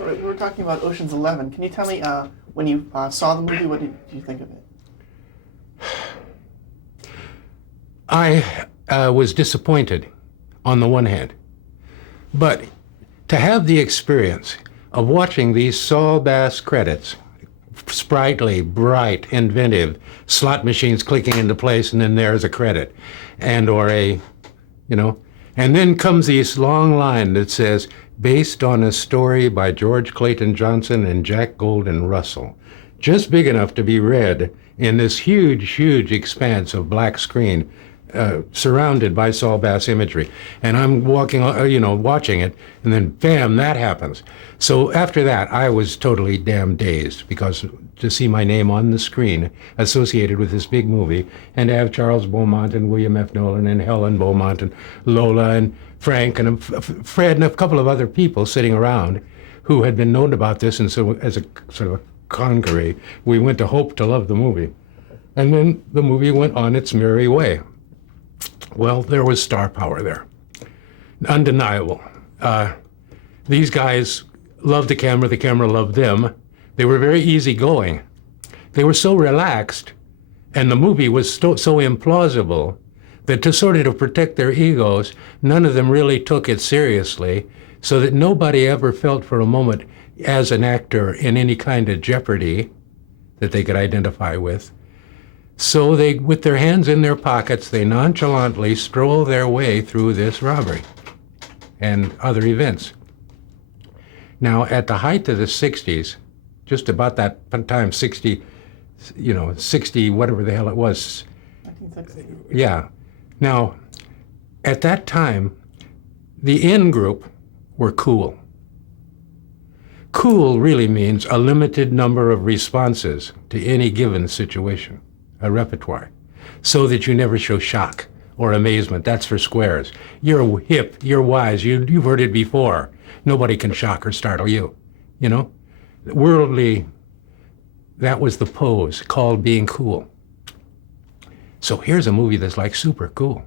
All right, we were talking about Ocean's 11. Can you tell me, when you saw the movie, what did you think of it? I was disappointed on the one hand, but to have the experience of watching these Saul Bass credits, sprightly, bright, inventive, slot machines clicking into place, and then there's a credit, and or a, and then comes this long line that says, based on a story by George Clayton Johnson and Jack Golden Russell, just big enough to be read in this huge, huge expanse of black screen, surrounded by Saul Bass imagery. And I'm watching it, and then bam, that happens. So after that, I was totally damn dazed, because to see my name on the screen associated with this big movie, and to have Charles Beaumont and William F. Nolan and Helen Beaumont and Lola and Frank and Fred and a couple of other people sitting around who had been known about this, and so as a sort of a conqueree, we went to hope to love the movie. And then the movie went on its merry way. Well, there was star power there. Undeniable. These guys loved the camera loved them. They were very easygoing. They were so relaxed, and the movie was so implausible that to sort of protect their egos, none of them really took it seriously, so that nobody ever felt for a moment as an actor in any kind of jeopardy that they could identify with. So they, with their hands in their pockets, they nonchalantly stroll their way through this robbery and other events. Now, at the height of the 60s, just about that time, 60, whatever the hell it was. 1960. Yeah. Now, at that time, the in group were cool. Cool really means a limited number of responses to any given situation. A repertoire, so that you never show shock or amazement. That's for squares. You're hip, you're wise, you've heard it before. Nobody can shock or startle you, Worldly, that was the pose called being cool. So here's a movie that's like super cool.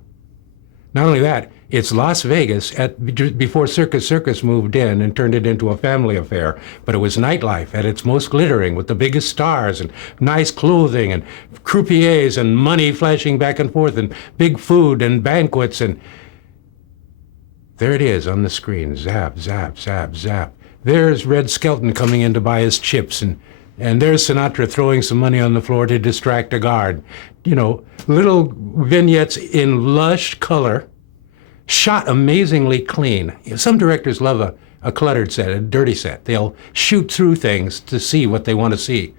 Not only that, it's Las Vegas before Circus moved in and turned it into a family affair, but it was nightlife at its most glittering, with the biggest stars and nice clothing and croupiers and money flashing back and forth and big food and banquets, and there it is on the screen, zap, zap, zap, zap. There's Red Skelton coming in to buy his chips, and there's Sinatra throwing some money on the floor to distract a guard. Little vignettes in lush color, shot amazingly clean. Some directors love a cluttered set, a dirty set. They'll shoot through things to see what they want to see,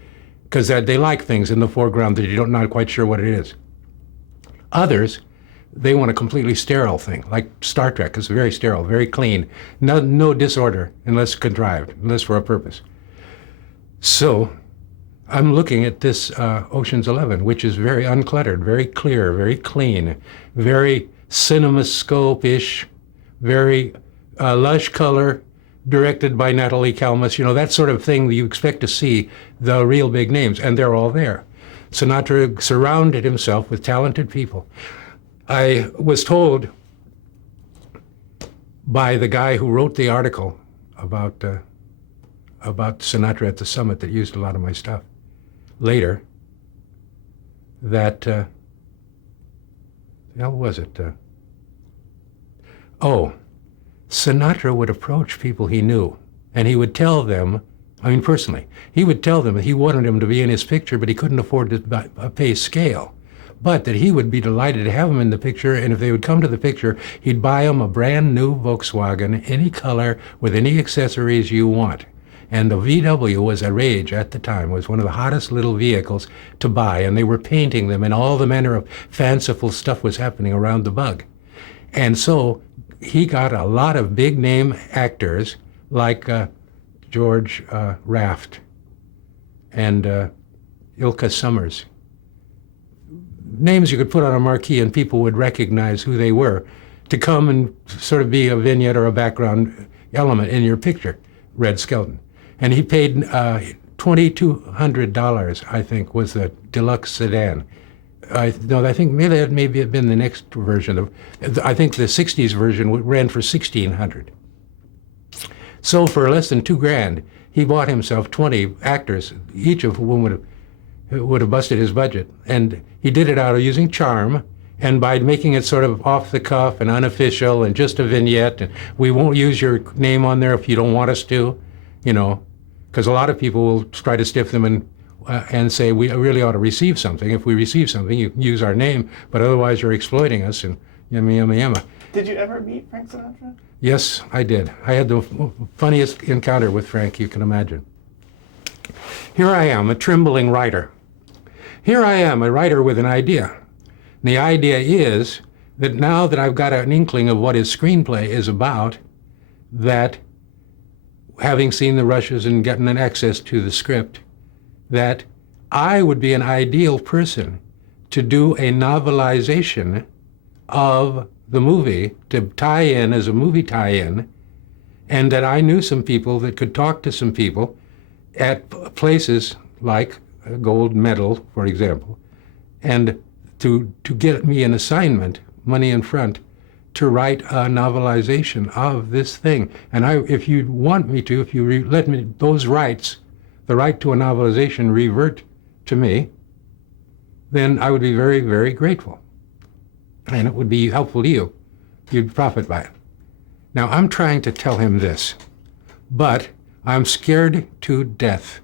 because they like things in the foreground that you're not quite sure what it is. Others, they want a completely sterile thing, like Star Trek is very sterile, very clean, no disorder unless contrived, unless for a purpose. So I'm looking at this Ocean's 11, which is very uncluttered, very clear, very clean, very cinemascope-ish, very lush color, directed by Natalie Kalmus, that sort of thing that you expect to see the real big names, and they're all there. Sinatra surrounded himself with talented people. I was told by the guy who wrote the article about Sinatra at the Summit that used a lot of my stuff later, that, the hell was it? Sinatra would approach people he knew, and he would tell them, personally, he would tell them that he wanted him to be in his picture, but he couldn't afford to pay scale. But that he would be delighted to have them in the picture, and if they would come to the picture, he'd buy them a brand new Volkswagen, any color, with any accessories you want. And the VW was a rage at the time, was one of the hottest little vehicles to buy, and they were painting them, and all the manner of fanciful stuff was happening around the bug. And so he got a lot of big name actors like George Raft and Ilka Summers. Names you could put on a marquee and people would recognize who they were, to come and sort of be a vignette or a background element in your picture. Red Skelton. And he paid $2,200, I think, was the deluxe sedan. I think maybe that may have been the next version. I think the 60s version ran for $1,600. So for less than $2,000, he bought himself 20 actors, each of whom would have busted his budget. And he did it out of using charm and by making it sort of off the cuff and unofficial and just a vignette. And we won't use your name on there if you don't want us to, because a lot of people will try to stiff them and say we really ought to receive something. If we receive something, you can use our name, but otherwise you're exploiting us and yummy, yummy, yummy. Did you ever meet Frank Sinatra? Yes, I did. I had the funniest encounter with Frank you can imagine. Here I am, a trembling writer. Here I am, a writer with an idea. And the idea is that now that I've got an inkling of what his screenplay is about, that having seen the rushes and getting an access to the script, that I would be an ideal person to do a novelization of the movie, to tie in as a movie tie-in, and that I knew some people that could talk to some people at places like Gold Medal, for example, and to get me an assignment, money in front, to write a novelization of this thing. And if you want me to, if you let me, those rights, the right to a novelization revert to me, then I would be very, very grateful. And it would be helpful to you. You'd profit by it. Now, I'm trying to tell him this, but I'm scared to death.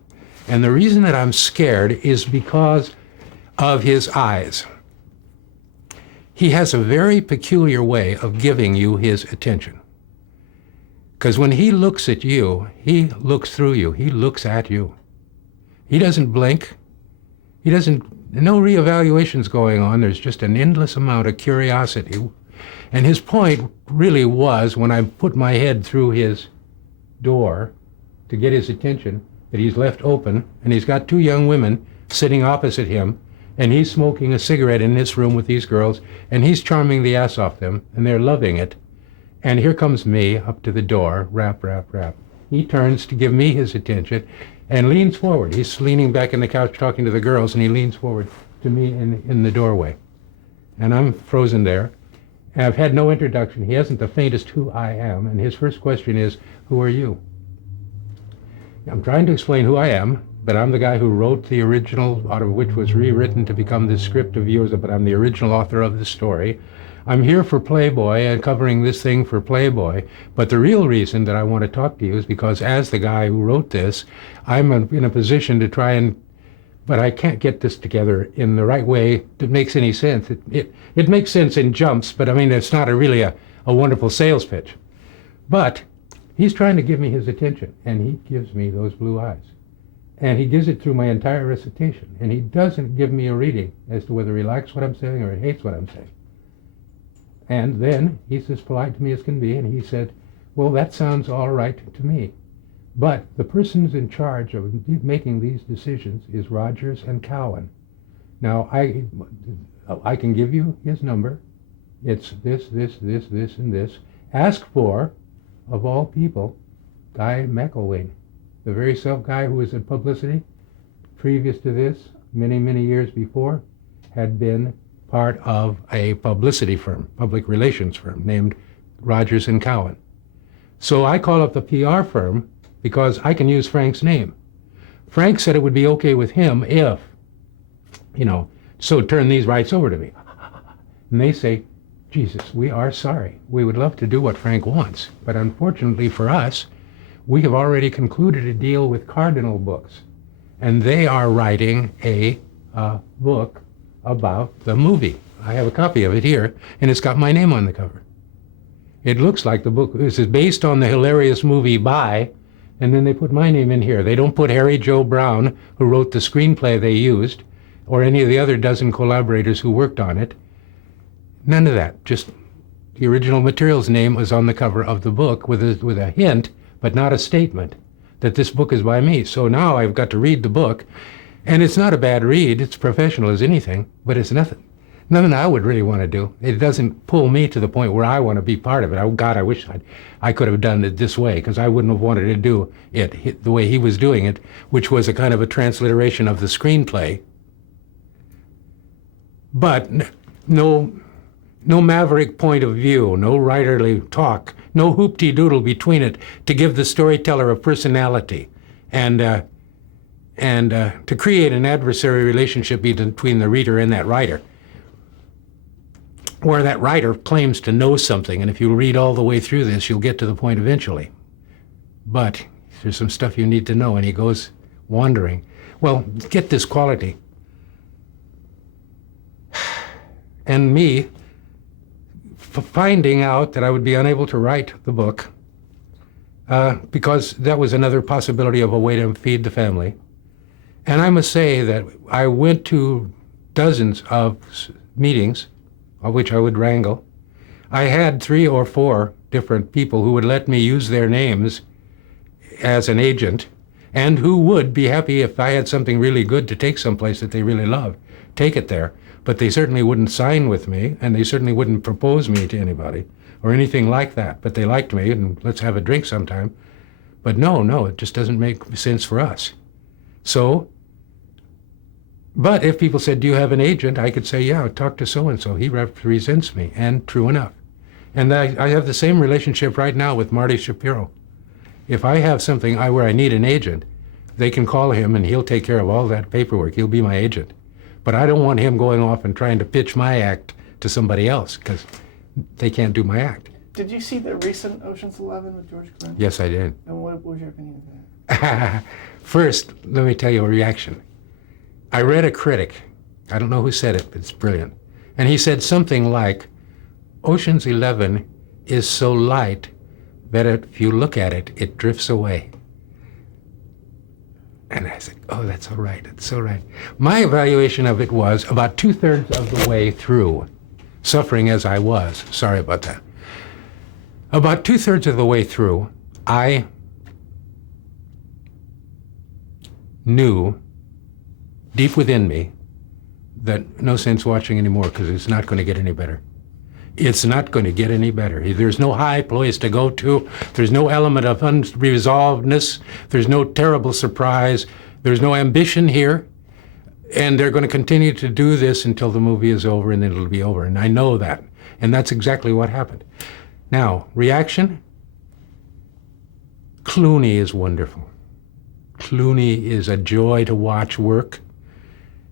And the reason that I'm scared is because of his eyes. He has a very peculiar way of giving you his attention. Because when he looks at you, he looks through you. He looks at you. He doesn't blink. No reevaluation's going on. There's just an endless amount of curiosity. And his point really was, when I put my head through his door to get his attention, that he's left open, and he's got two young women sitting opposite him, and he's smoking a cigarette in this room with these girls, and he's charming the ass off them, and they're loving it. And here comes me up to the door, rap, rap, rap. He turns to give me his attention and leans forward. He's leaning back in the couch talking to the girls, and he leans forward to me in the doorway. And I'm frozen there. And I've had no introduction. He hasn't the faintest who I am, and his first question is, who are you? I'm trying to explain who I am, but I'm the guy who wrote the original, out of which was rewritten to become the script of yours, but I'm the original author of the story. I'm here for Playboy and covering this thing for Playboy, but the real reason that I want to talk to you is because as the guy who wrote this, I'm in a position to try but I can't get this together in the right way that makes any sense. It makes sense in jumps, but I mean, it's not really a wonderful sales pitch. But he's trying to give me his attention, and he gives me those blue eyes. And he gives it through my entire recitation, and he doesn't give me a reading as to whether he likes what I'm saying or he hates what I'm saying. And then he's as polite to me as can be, and he said, well, that sounds all right to me. But the person who's in charge of making these decisions is Rogers and Cowan. Now, I can give you his number. It's this, and this. Ask for, of all people, Guy McElwain, the very self guy who was in publicity previous to this, many, many years before, had been part of a publicity firm, public relations firm, named Rogers and Cowan. So I call up the PR firm because I can use Frank's name. Frank said it would be okay with him if, so turn these rights over to me. And they say, Jesus, we are sorry. We would love to do what Frank wants, but unfortunately for us, we have already concluded a deal with Cardinal Books, and they are writing a book about the movie. I have a copy of it here, and it's got my name on the cover. It looks like the book, this is based on the hilarious movie By, and then they put my name in here. They don't put Harry Joe Brown, who wrote the screenplay they used, or any of the other dozen collaborators who worked on it. None of that. Just the original material's name was on the cover of the book with a hint, but not a statement, that this book is by me. So now I've got to read the book, and it's not a bad read. It's professional as anything, but it's nothing I would really want to do. It doesn't pull me to the point where I want to be part of it. Oh, God, I wish I could have done it this way, because I wouldn't have wanted to do it the way he was doing it, which was a kind of a transliteration of the screenplay. But no maverick point of view, no writerly talk no hoop-de-doodle between it to give the storyteller a personality and to create an adversary relationship between the reader and that writer, where that writer claims to know something, and if you read all the way through this, you'll get to the point eventually. But there's some stuff you need to know, and he goes wandering. Well, get this quality. And me finding out that I would be unable to write the book because that was another possibility of a way to feed the family. And I must say that I went to dozens of meetings, of which I would wrangle. I had 3 or 4 different people who would let me use their names as an agent, and who would be happy if I had something really good to take someplace that they really loved, take it there. But they certainly wouldn't sign with me, and they certainly wouldn't propose me to anybody or anything like that. But they liked me, and let's have a drink sometime. But no, it just doesn't make sense for us. So, but if people said, do you have an agent? I could say, yeah, talk to so-and-so. He represents me, and true enough. And I have the same relationship right now with Marty Shapiro. If I have something where I need an agent, they can call him, and he'll take care of all that paperwork. He'll be my agent. But I don't want him going off and trying to pitch my act to somebody else, because they can't do my act. Did you see the recent Ocean's 11 with George Clooney? Yes, I did. And what was your opinion of that? First, let me tell you a reaction. I read a critic. I don't know who said it, but it's brilliant. And he said something like, Ocean's 11 is so light that if you look at it, it drifts away. And I said, oh, that's all right. It's so right. My evaluation of it was about 2/3 of the way through, suffering as I was. Sorry about that. About 2/3 of the way through, I knew deep within me that no sense watching anymore because it's not going to get any better. It's not going to get any better. There's no high place to go to. There's no element of unresolvedness. There's no terrible surprise. There's no ambition here. And they're going to continue to do this until the movie is over, and then it'll be over. And I know that. And that's exactly what happened. Now, reaction? Clooney is wonderful. Clooney is a joy to watch work.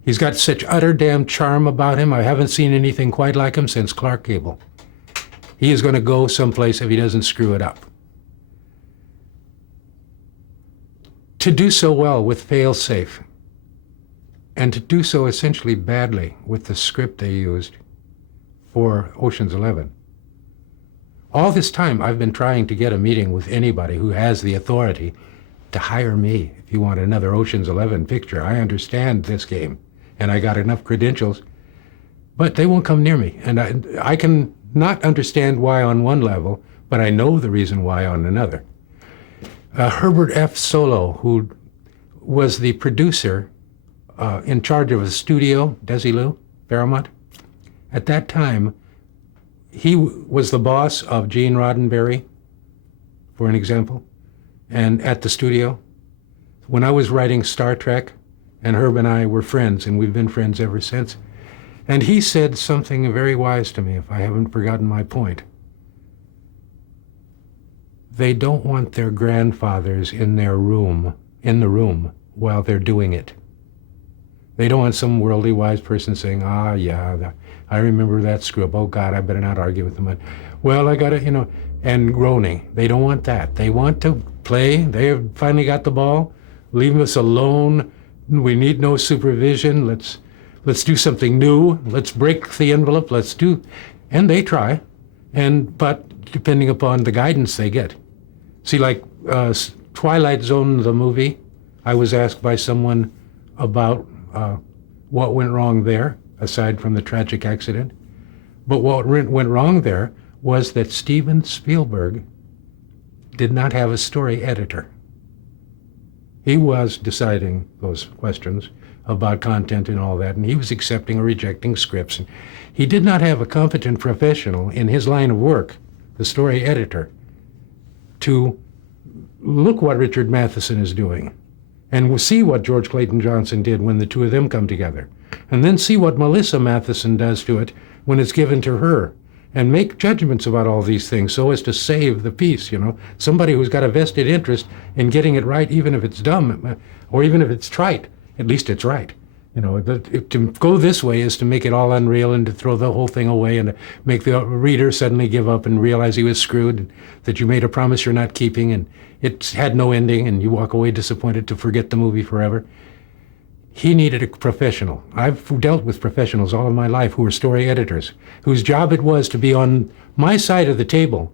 He's got such utter damn charm about him. I haven't seen anything quite like him since Clark Gable. He is going to go someplace if he doesn't screw it up. To do so well with fail-safe, and to do so essentially badly with the script they used for Ocean's 11. All this time, I've been trying to get a meeting with anybody who has the authority to hire me if you want another Ocean's 11 picture. I understand this game, and I got enough credentials, but they won't come near me. And I can not understand why on one level, but I know the reason why on another. Herbert F. Solow, who was the producer in charge of a studio, Desilu, Paramount, at that time, he was the boss of Gene Roddenberry, for an example, and at the studio. When I was writing Star Trek, and Herb and I were friends, and we've been friends ever since, and he said something very wise to me, if I haven't forgotten my point. They don't want their grandfathers in the room, while they're doing it. They don't want some worldly wise person saying, I remember that screw up. Oh, God, I better not argue with them. Well, I got to, and groaning. They don't want that. They want to play. They have finally got the ball. Leave us alone. We need no supervision. Let's do something new. Let's break the envelope. And they try. But depending upon the guidance they get. See, like Twilight Zone, the movie, I was asked by someone about what went wrong there, aside from the tragic accident. But what went wrong there was that Steven Spielberg did not have a story editor. He was deciding those questions about content and all that, and he was accepting or rejecting scripts. And he did not have a competent professional in his line of work, the story editor, to look what Richard Matheson is doing and we'll see what George Clayton Johnson did when the two of them come together, and then see what Melissa Matheson does to it when it's given to her, and make judgments about all these things so as to save the piece, Somebody who's got a vested interest in getting it right, even if it's dumb, or even if it's trite, at least it's right. To go this way is to make it all unreal and to throw the whole thing away and to make the reader suddenly give up and realize he was screwed, and that you made a promise you're not keeping, and it had no ending, and you walk away disappointed to forget the movie forever. He needed a professional. I've dealt with professionals all of my life who were story editors, whose job it was to be on my side of the table,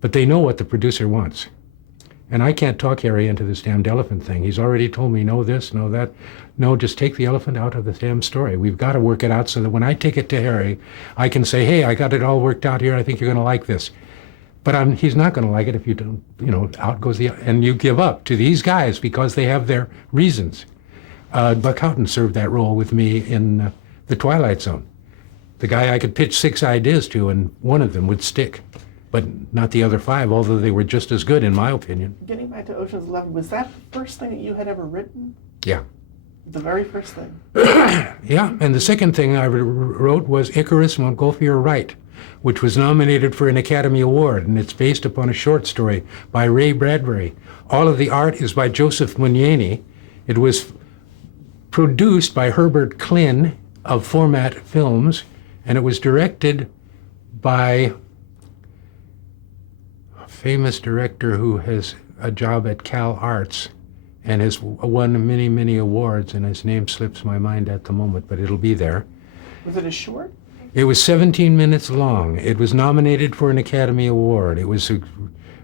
but they know what the producer wants. And I can't talk Harry into this damned elephant thing. He's already told me, no this, no that. No, just take the elephant out of the damn story. We've got to work it out so that when I take it to Harry, I can say, hey, I got it all worked out here. I think you're going to like this. But he's not going to like it if you don't, out goes and you give up to these guys because they have their reasons. Buck Houghton served that role with me in The Twilight Zone. The guy I could pitch 6 ideas to, and one of them would stick. But not the other 5, although they were just as good, in my opinion. Getting back to Ocean's 11, was that the first thing that you had ever written? Yeah. The very first thing? Yeah, and the second thing I wrote was Icarus, Montgolfier Wright, which was nominated for an Academy Award, and it's based upon a short story by Ray Bradbury. All of the art is by Joseph Mugnani. It was produced by Herbert Klin of Format Films, and it was directed by famous director who has a job at Cal Arts and has won many, many awards, and his name slips my mind at the moment, but it'll be there. Was it a short? It was 17 minutes long. It was nominated for an Academy Award. It was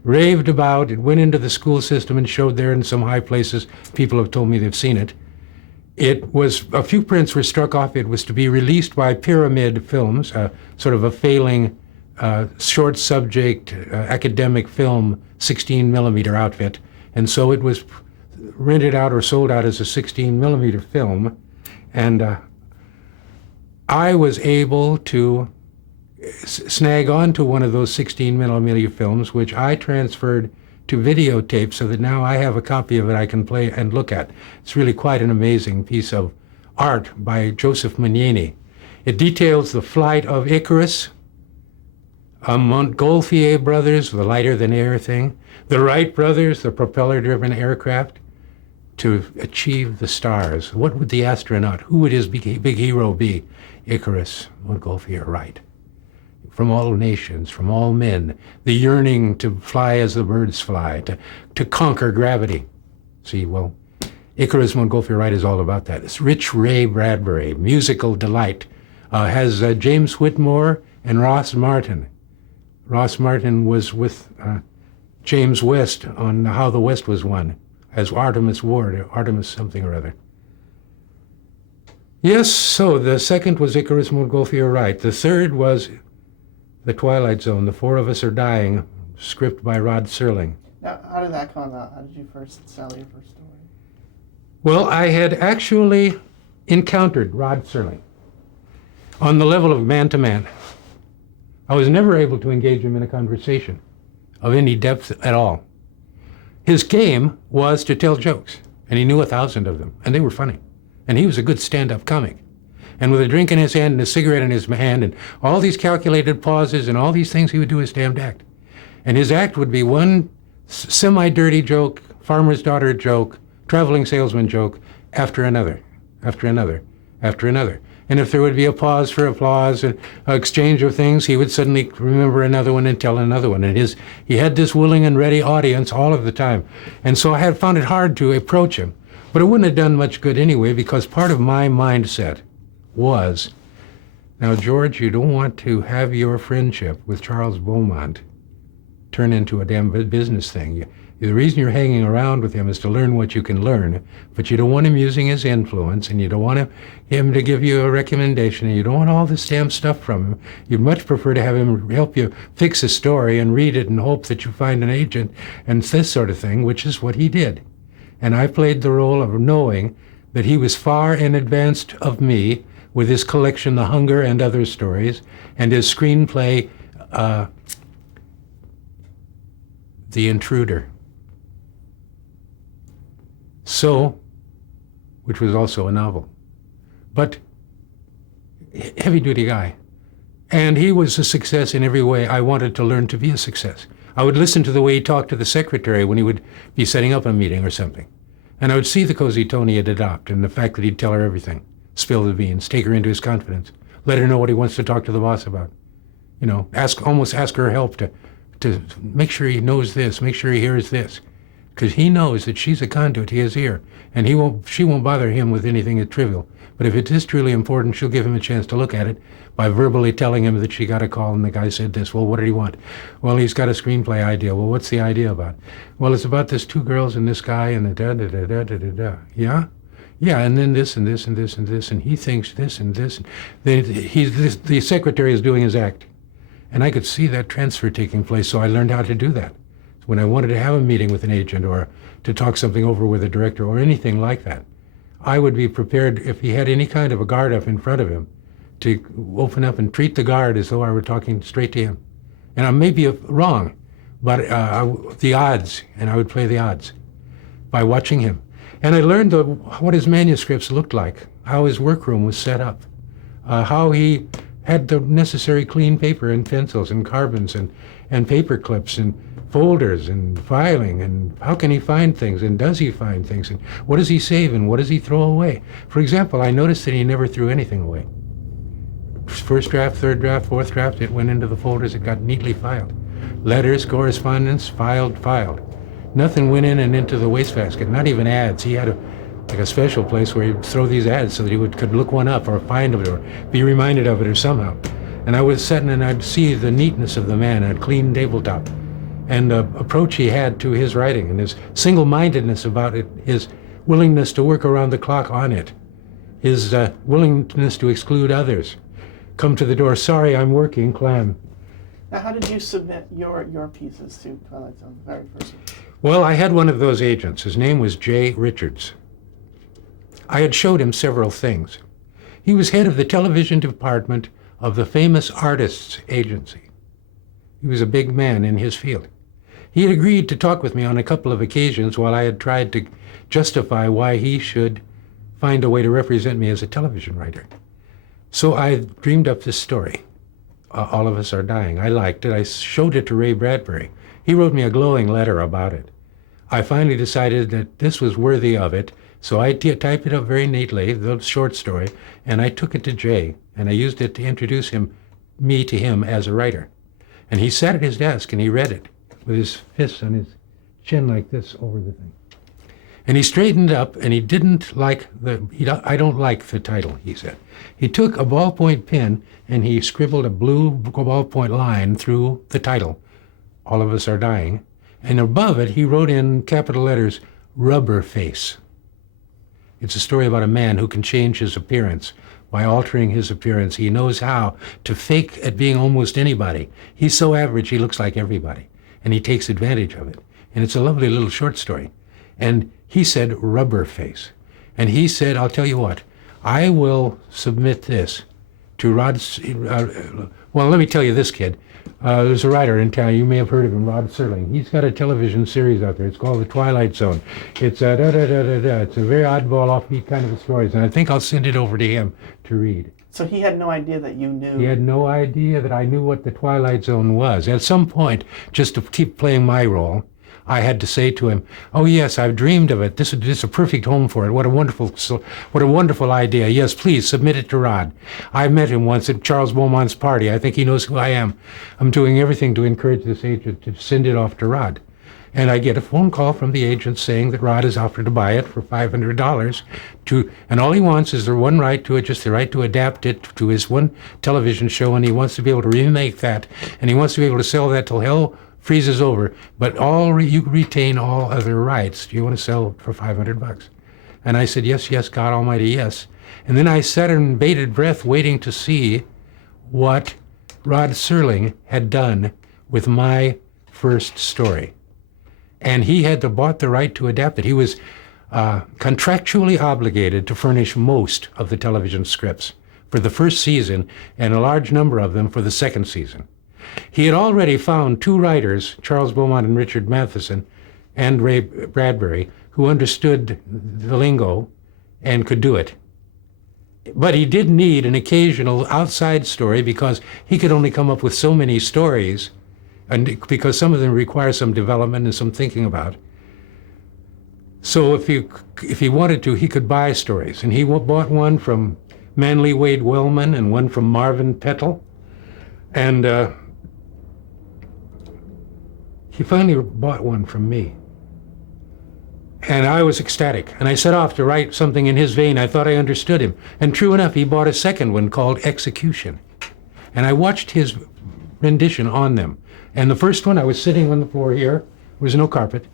raved about. It went into the school system and showed there in some high places. People have told me they've seen it. A few prints were struck off. It was to be released by Pyramid Films, sort of a failing short subject academic film 16 millimeter outfit, and so it was rented out or sold out as a 16 millimeter film, and I was able to snag onto one of those 16 millimeter films, which I transferred to videotape so that now I have a copy of it I can play and look at. It's really quite an amazing piece of art by Joseph Mugnani. It details the flight of Icarus, Montgolfier brothers, the lighter-than-air thing, the Wright brothers, the propeller-driven aircraft, to achieve the stars. What would the astronaut, who would his big hero be? Icarus, Montgolfier Wright. From all nations, from all men, the yearning to fly as the birds fly, to conquer gravity. See, well, Icarus, Montgolfier Wright is all about that. It's rich Ray Bradbury, musical delight. Has James Whitmore and Ross Martin. Ross Martin was with James West on How the West Was Won as Artemis Ward, Artemis something or other. Yes, so the second was Icarus, Montgolfier Wright. The third was The Twilight Zone, The Four of Us Are Dying, script by Rod Serling. Now, how did that come out? How did you first sell your first story? Well, I had actually encountered Rod Serling on the level of man-to-man. I was never able to engage him in a conversation of any depth at all. His game was to tell jokes, and he knew 1,000 of them, and they were funny. And he was a good stand-up comic. And with a drink in his hand and a cigarette in his hand and all these calculated pauses and all these things, he would do his damned act. And his act would be one semi-dirty joke, farmer's daughter joke, traveling salesman joke, after another, after another, after another. And if there would be a pause for applause and an exchange of things, he would suddenly remember another one and tell another one. And he had this willing and ready audience all of the time. And so I had found it hard to approach him. But it wouldn't have done much good anyway, because part of my mindset was, now, George, you don't want to have your friendship with Charles Beaumont turn into a damn business thing. The reason you're hanging around with him is to learn what you can learn, but you don't want him using his influence, and you don't want him to give you a recommendation, and you don't want all this damn stuff from him. You'd much prefer to have him help you fix a story and read it and hope that you find an agent and this sort of thing, which is what he did. And I played the role of knowing that he was far in advance of me with his collection, The Hunger and Other Stories, and his screenplay, The Intruder. So, which was also a novel. But heavy-duty guy. And he was a success in every way I wanted to learn to be a success. I would listen to the way he talked to the secretary when he would be setting up a meeting or something. And I would see the cozy tone he'd adopt and the fact that he'd tell her everything, spill the beans, take her into his confidence, let her know what he wants to talk to the boss about. You know, almost ask her help to make sure he knows this, make sure he hears this. Because he knows that she's a conduit to his ear, and she won't bother him with anything that's trivial. But if it is truly important, she'll give him a chance to look at it by verbally telling him that she got a call and the guy said this. Well, what did he want? Well, he's got a screenplay idea. Well, what's the idea about? Well, it's about this two girls and this guy and the da-da-da-da-da-da-da. Yeah? Yeah, and then this and this and this and this, and he thinks this and this. Then the secretary is doing his act. And I could see that transfer taking place, so I learned how to do that. When I wanted to have a meeting with an agent or to talk something over with a director or anything like that, I would be prepared, if he had any kind of a guard up in front of him, to open up and treat the guard as though I were talking straight to him. And I may be wrong, but the odds, and I would play the odds by watching him. And I learned what his manuscripts looked like, how his workroom was set up, how he had the necessary clean paper and pencils and carbons and paper clips and folders and filing, and how can he find things, and does he find things, and what does he save and what does he throw away? For example, I noticed that he never threw anything away. First draft, third draft, fourth draft, it went into the folders, it got neatly filed. Letters, correspondence, filed. Nothing went in and into the wastebasket, not even ads. He had a special place where he'd throw these ads so that he could look one up or find it or be reminded of it or somehow. And I was sitting and I'd see the neatness of the man, a clean tabletop, and the approach he had to his writing and his single-mindedness about it, his willingness to work around the clock on it, his willingness to exclude others. Come to the door, sorry, I'm working, clam. Now, how did you submit your pieces to Twilight Zone, the very first one? Well, I had one of those agents. His name was Jay Richards. I had showed him several things. He was head of the television department of the famous Artists Agency. He was a big man in his field. He had agreed to talk with me on a couple of occasions while I had tried to justify why he should find a way to represent me as a television writer. So I dreamed up this story. All of Us Are Dying. I liked it. I showed it to Ray Bradbury. He wrote me a glowing letter about it. I finally decided that this was worthy of it, so I typed it up very neatly, the short story, and I took it to Jay, and I used it to introduce me to him as a writer. And he sat at his desk and he read it with his fists on his chin like this over the thing. And he straightened up, and he didn't like I don't like the title, he said. He took a ballpoint pen and he scribbled a blue ballpoint line through the title, All of Us Are Dying, and above it he wrote in capital letters, Rubber Face. It's a story about a man who can change his appearance. By altering his appearance, he knows how to fake at being almost anybody. He's so average, he looks like everybody, and he takes advantage of it. And it's a lovely little short story. And he said, Rubber Face. And he said, I'll tell you what, I will submit this to Rod. Well, let me tell you this, kid. There's a writer in town, you may have heard of him, Rod Serling. He's got a television series out there. It's called The Twilight Zone. It's It's a very oddball, offbeat kind of a story, and I think I'll send it over to him to read. So he had no idea that you knew? He had no idea that I knew what The Twilight Zone was. At some point, just to keep playing my role, I had to say to him, oh yes, I've dreamed of it. This is a perfect home for it. What a wonderful idea. Yes, please submit it to Rod. I met him once at Charles Beaumont's party. I think he knows who I am. I'm doing everything to encourage this agent to send it off to Rod. And I get a phone call from the agent saying that Rod has offered to buy it for $500 and all he wants is the one right to it, just the right to adapt it to his one television show, and he wants to be able to remake that, and he wants to be able to sell that till hell freezes over, but you retain all other rights. Do you want to sell for $500? And I said, yes, God Almighty, yes. And then I sat in bated breath waiting to see what Rod Serling had done with my first story. And he had bought the right to adapt it. He was contractually obligated to furnish most of the television scripts for the first season and a large number of them for the second season. He had already found two writers, Charles Beaumont and Richard Matheson, and Ray Bradbury, who understood the lingo and could do it. But he did need an occasional outside story because he could only come up with so many stories, and because some of them require some development and some thinking about. So if he wanted to, he could buy stories. And he bought one from Manly Wade Wellman and one from Marvin Pettle. And he finally bought one from me. And I was ecstatic. And I set off to write something in his vein. I thought I understood him. And true enough, he bought a second one called Execution. And I watched his rendition on them. And the first one, I was sitting on the floor here. There was no carpet.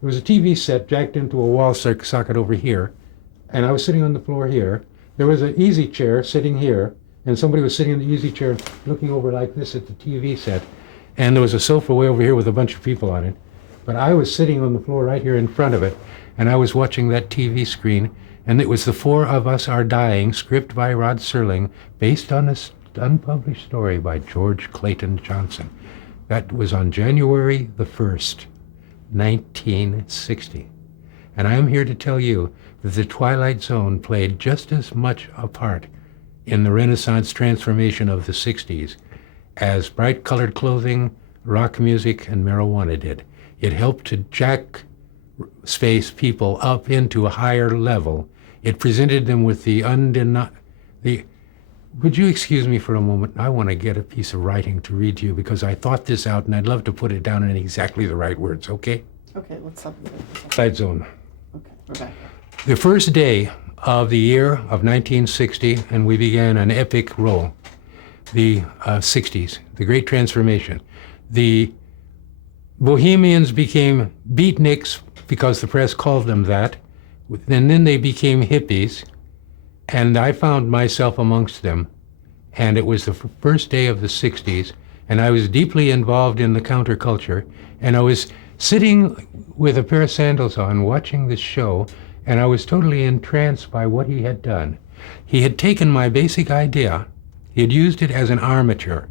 There was a TV set jacked into a wall socket over here. And I was sitting on the floor here. There was an easy chair sitting here. And somebody was sitting in the easy chair looking over like this at the TV set. And there was a sofa way over here with a bunch of people on it. But I was sitting on the floor right here in front of it. And I was watching that TV screen. And it was The Four of Us Are Dying, script by Rod Serling, based on an unpublished story by George Clayton Johnson. That was on January the 1st, 1960. And I am here to tell you that the Twilight Zone played just as much a part in the Renaissance transformation of the 60s as bright-colored clothing, rock music, and marijuana did. It helped to jack space people up into a higher level. It presented them with Would you excuse me for a moment? I want to get a piece of writing to read to you because I thought this out and I'd love to put it down in exactly the right words, okay? Okay, let's stop. Twilight Zone. Okay, we're back. The first day of the year of 1960, and we began an epic roll. The 60s, the Great Transformation. The Bohemians became beatniks because the press called them that, and then they became hippies, and I found myself amongst them. And it was the first day of the 60s, and I was deeply involved in the counterculture, and I was sitting with a pair of sandals on watching this show, and I was totally entranced by what he had done. He had taken my basic idea, he had used it as an armature,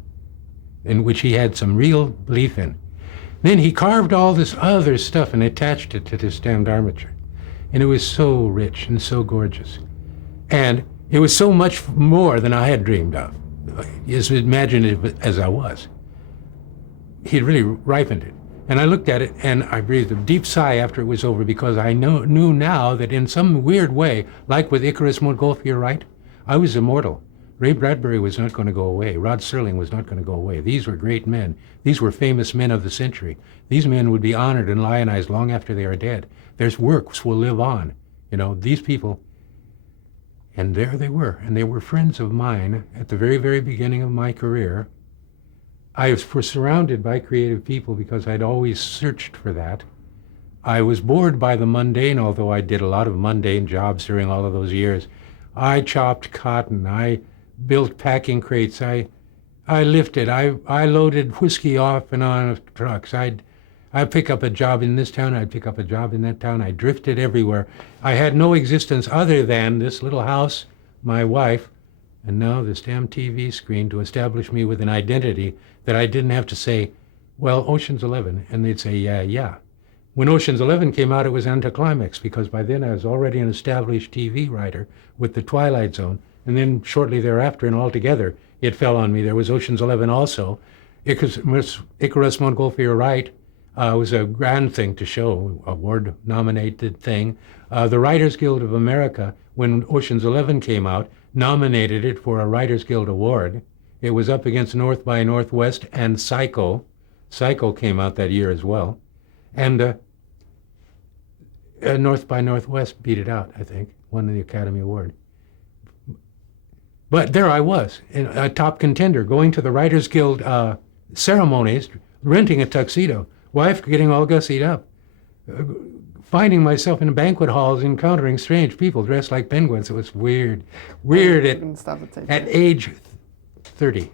in which he had some real belief in. Then he carved all this other stuff and attached it to this damned armature. And it was so rich and so gorgeous. And it was so much more than I had dreamed of, as imaginative as I was. He'd really ripened it. And I looked at it and I breathed a deep sigh after it was over because I knew now that in some weird way, like with Icarus Montgolfier Wright, I was immortal. Ray Bradbury was not going to go away. Rod Serling was not going to go away. These were great men. These were famous men of the century. These men would be honored and lionized long after they are dead. Their works will live on. These people. And there they were. And they were friends of mine at the very, very beginning of my career. I was surrounded by creative people because I'd always searched for that. I was bored by the mundane, although I did a lot of mundane jobs during all of those years. I chopped cotton. I built packing crates. I lifted. I loaded whiskey off and on of trucks. I'd pick up a job in this town. I'd pick up a job in that town. I drifted everywhere. I had no existence other than this little house, my wife, and now this damn TV screen to establish me with an identity that I didn't have to say, well, Ocean's 11, and they'd say, yeah. When Ocean's 11 came out, it was anticlimax because by then I was already an established TV writer with The Twilight Zone. And then shortly thereafter and altogether, it fell on me. There was Ocean's 11 also. Icarus Montgolfier Wright was a grand thing to show, award-nominated thing. The Writers Guild of America, when Ocean's 11 came out, nominated it for a Writers Guild Award. It was up against North by Northwest and Psycho. Psycho came out that year as well. And North by Northwest beat it out, I think, won the Academy Award. But there I was, a top contender, going to the Writers Guild ceremonies, renting a tuxedo, wife getting all gussied up, finding myself in banquet halls, encountering strange people dressed like penguins. It was weird Stop the tape. at age 30.